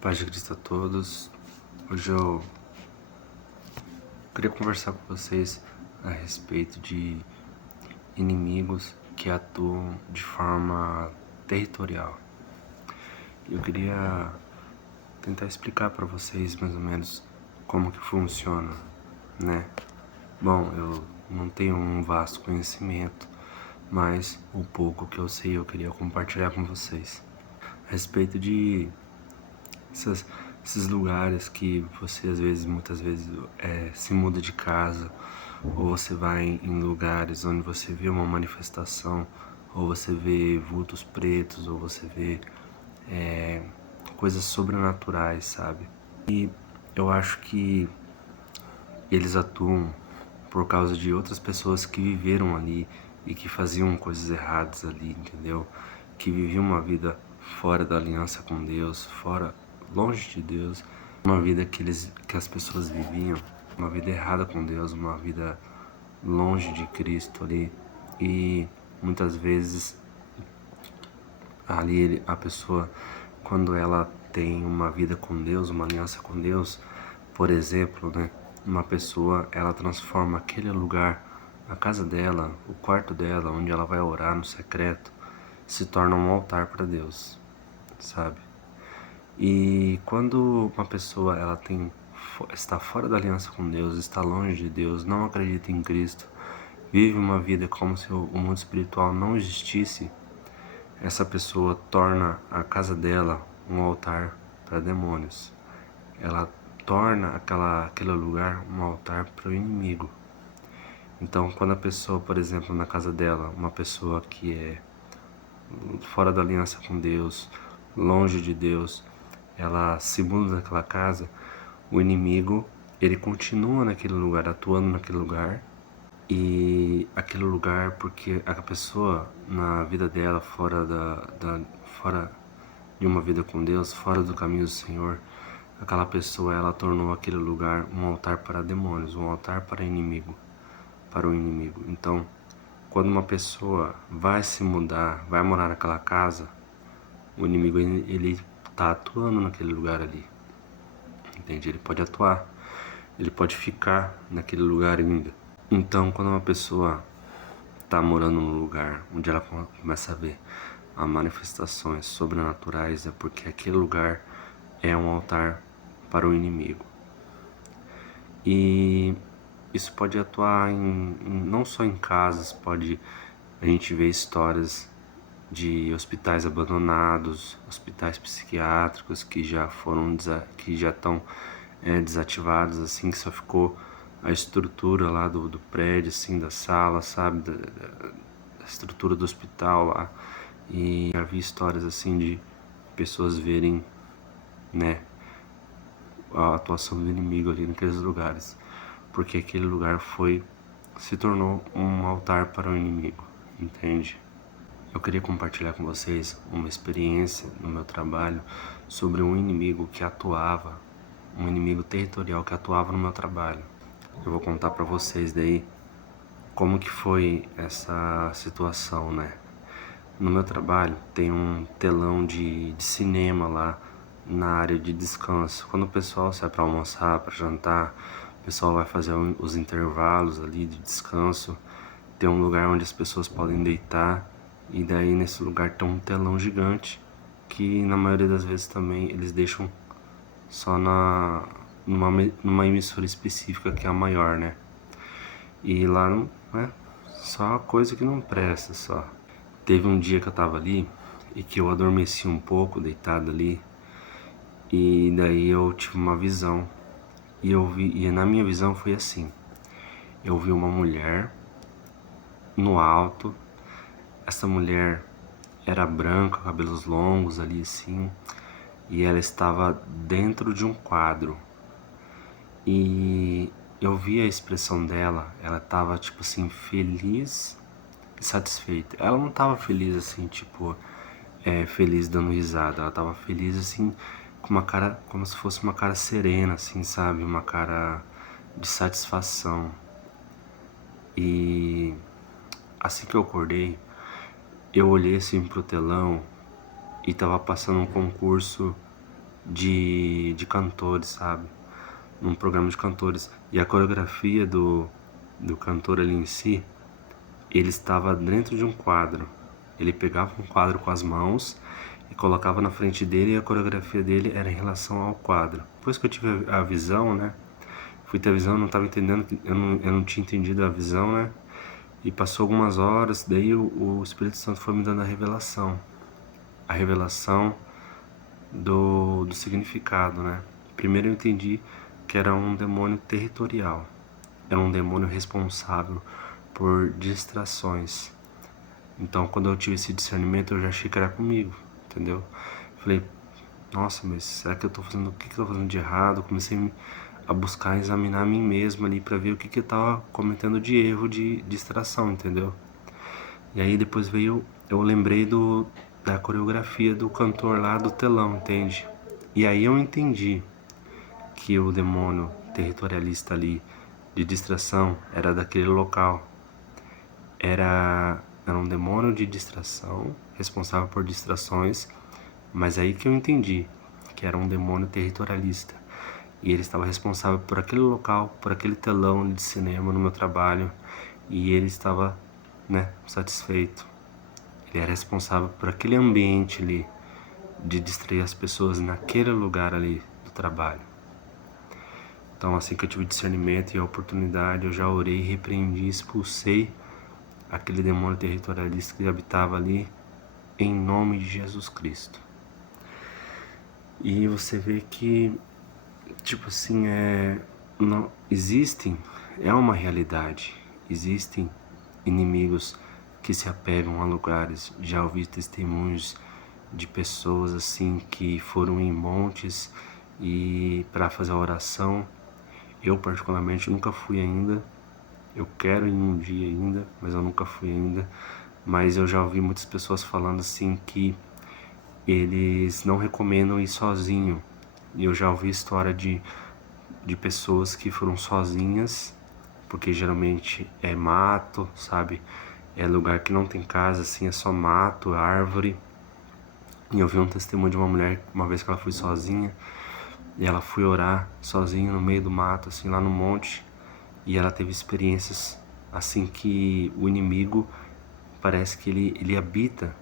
Paz de Cristo a todos. Hoje eu queria conversar com vocês a respeito de inimigos que atuam de forma territorial. Eu queria tentar explicar para vocês mais ou menos como que funciona, né? Bom, eu não tenho um vasto conhecimento, mas o pouco que eu sei eu queria compartilhar com vocês a respeito de esses lugares que você muitas vezes se muda de casa, ou você vai em lugares onde você vê uma manifestação, ou você vê vultos pretos, ou você vê coisas sobrenaturais, sabe? E eu acho que eles atuam por causa de outras pessoas que viveram ali e que faziam coisas erradas ali, entendeu? Que viviam uma vida fora da aliança com Deus, longe de Deus, uma vida que as pessoas viviam, uma vida errada com Deus, uma vida longe de Cristo ali. E muitas vezes ali a pessoa, quando ela tem uma vida com Deus, uma aliança com Deus, por exemplo, né, uma pessoa, ela transforma aquele lugar, a casa dela, o quarto dela, onde ela vai orar no secreto, se torna um altar para Deus, sabe? E quando uma pessoa está fora da aliança com Deus, está longe de Deus, não acredita em Cristo, vive uma vida como se o mundo espiritual não existisse, essa pessoa torna a casa dela um altar para demônios. Ela torna aquele lugar um altar para o inimigo. Então, quando a pessoa, por exemplo, na casa dela, uma pessoa que é fora da aliança com Deus, longe de Deus, ela se muda daquela casa, o inimigo, ele continua naquele lugar, atuando naquele lugar, e aquele lugar, porque a pessoa na vida dela, fora de uma vida com Deus, fora do caminho do Senhor, aquela pessoa, ela tornou aquele lugar um altar para demônios, um altar para o inimigo. Então, quando uma pessoa vai se mudar, vai morar naquela casa, o inimigo, ele tá atuando naquele lugar ali, entende? Ele pode atuar, ele pode ficar naquele lugar ainda. Então, quando uma pessoa está morando num lugar onde ela começa a ver manifestações sobrenaturais, é porque aquele lugar é um altar para o inimigo. E isso pode atuar não só em casas, a gente vê histórias de hospitais abandonados, hospitais psiquiátricos que já estão desativados, assim, que só ficou a estrutura lá do prédio, assim, da sala, sabe, da estrutura do hospital lá. E já vi histórias assim de pessoas verem, né, a atuação do inimigo ali naqueles lugares, porque aquele lugar se tornou um altar para o inimigo, entende? Eu queria compartilhar com vocês uma experiência no meu trabalho sobre um inimigo um inimigo territorial que atuava no meu trabalho. Eu vou contar para vocês daí como que foi essa situação, né? No meu trabalho tem um telão de cinema lá na área de descanso. Quando o pessoal sai para almoçar, para jantar, o pessoal vai fazer os intervalos ali de descanso. Tem um lugar onde as pessoas podem deitar, e daí nesse lugar tem um telão gigante que na maioria das vezes também eles deixam só numa emissora específica que é a maior, né? E lá não, né? Só coisa que não presta, só. Teve um dia que eu tava ali e que eu adormeci um pouco, deitado ali, e daí eu tive uma visão. E na minha visão foi assim: eu vi uma mulher no alto, essa mulher era branca, cabelos longos ali assim, e ela estava dentro de um quadro. E eu vi a expressão dela, ela estava tipo assim, feliz e satisfeita. Ela não estava feliz assim, tipo, feliz dando risada. Ela estava feliz assim, com uma cara, como se fosse uma cara serena, assim, sabe? Uma cara de satisfação. E assim que eu acordei, eu olhei assim pro telão e tava passando um concurso de cantores, sabe? Num programa de cantores. E a coreografia do cantor ali em si, ele estava dentro de um quadro. Ele pegava um quadro com as mãos e colocava na frente dele, e a coreografia dele era em relação ao quadro. Depois que eu tive a visão, né? Fui ter a visão, não estava entendendo, eu não tinha entendido a visão, né? E passou algumas horas, daí o Espírito Santo foi me dando a revelação. A revelação do significado, né? Primeiro eu entendi que era um demônio territorial. Era um demônio responsável por distrações. Então, quando eu tive esse discernimento, eu já achei que era comigo, entendeu? Falei, nossa, mas será que eu tô fazendo, o que eu tô fazendo de errado? Eu comecei a buscar, examinar a mim mesmo ali pra ver o que eu tava cometendo de erro, de distração, entendeu? E aí depois eu lembrei da coreografia do cantor lá do telão, entende? E aí eu entendi que o demônio territorialista ali de distração era daquele local. Era um demônio de distração, responsável por distrações, mas aí que eu entendi que era um demônio territorialista. E ele estava responsável por aquele local, por aquele telão de cinema no meu trabalho, e ele estava, né, satisfeito. Ele era responsável por aquele ambiente ali, de distrair as pessoas naquele lugar ali do trabalho. Então, assim que eu tive discernimento e a oportunidade, eu já orei, repreendi, expulsei aquele demônio territorialista que habitava ali, em nome de Jesus Cristo. E você vê que, tipo assim, não, é uma realidade, existem inimigos que se apegam a lugares. Já ouvi testemunhos de pessoas assim que foram em montes e para fazer a oração. Eu particularmente nunca fui ainda. Eu quero ir um dia ainda, mas eu nunca fui ainda. Mas eu já ouvi muitas pessoas falando assim que eles não recomendam ir sozinho. E eu já ouvi história de pessoas que foram sozinhas, porque geralmente é mato, sabe? É lugar que não tem casa, assim, é só mato, árvore. E eu vi um testemunho de uma mulher, uma vez que ela foi sozinha, e ela foi orar sozinha no meio do mato, assim, lá no monte. E ela teve experiências, assim, que o inimigo parece que ele habita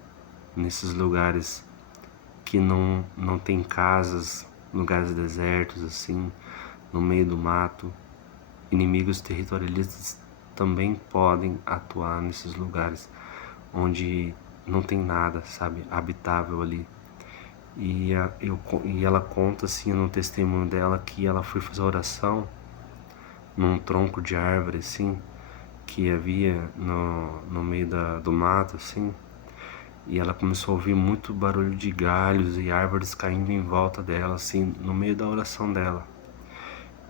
nesses lugares que não tem casas, lugares desertos, assim, no meio do mato. Inimigos territorialistas também podem atuar nesses lugares onde não tem nada, sabe, habitável ali. E ela conta assim no testemunho dela que ela foi fazer oração num tronco de árvore assim que havia no meio do mato assim, e ela começou a ouvir muito barulho de galhos e árvores caindo em volta dela assim no meio da oração dela.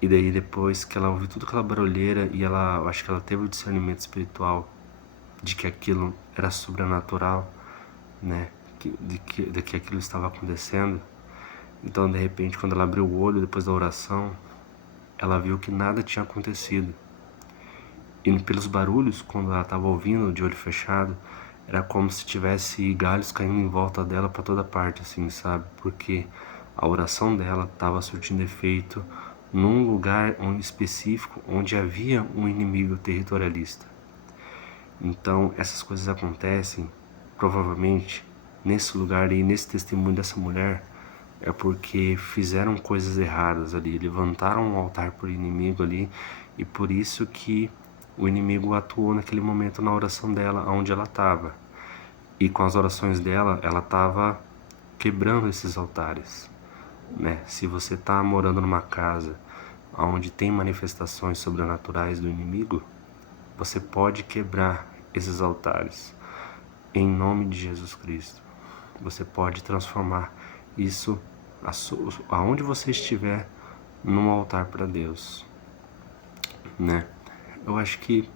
E daí depois que ela ouviu tudo aquela barulheira e eu acho que ela teve o discernimento espiritual de que aquilo era sobrenatural, né? De que aquilo estava acontecendo. Então, de repente, quando ela abriu o olho depois da oração, ela viu que nada tinha acontecido. E pelos barulhos, quando ela estava ouvindo de olho fechado, era como se tivesse galhos caindo em volta dela para toda parte, assim, sabe? Porque a oração dela estava surtindo efeito num lugar específico onde havia um inimigo territorialista. Então, essas coisas acontecem, provavelmente, nesse lugar e nesse testemunho dessa mulher, é porque fizeram coisas erradas ali, levantaram um altar por inimigo ali, e por isso que o inimigo atuou naquele momento na oração dela, onde ela estava. E com as orações dela, ela estava quebrando esses altares, né? Se você está morando numa casa onde tem manifestações sobrenaturais do inimigo, você pode quebrar esses altares em nome de Jesus Cristo. Você pode transformar isso aonde você estiver num altar para Deus, né? Eu acho que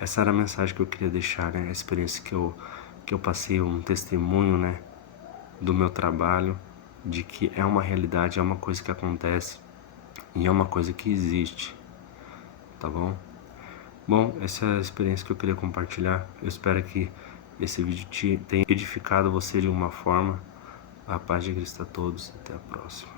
essa era a mensagem que eu queria deixar, né? A experiência que eu passei, um testemunho, né, do meu trabalho, de que é uma realidade, é uma coisa que acontece e é uma coisa que existe, tá bom? Bom, essa é a experiência que eu queria compartilhar. Eu espero que esse vídeo tenha edificado você de alguma forma. A paz de Cristo a todos. Até a próxima.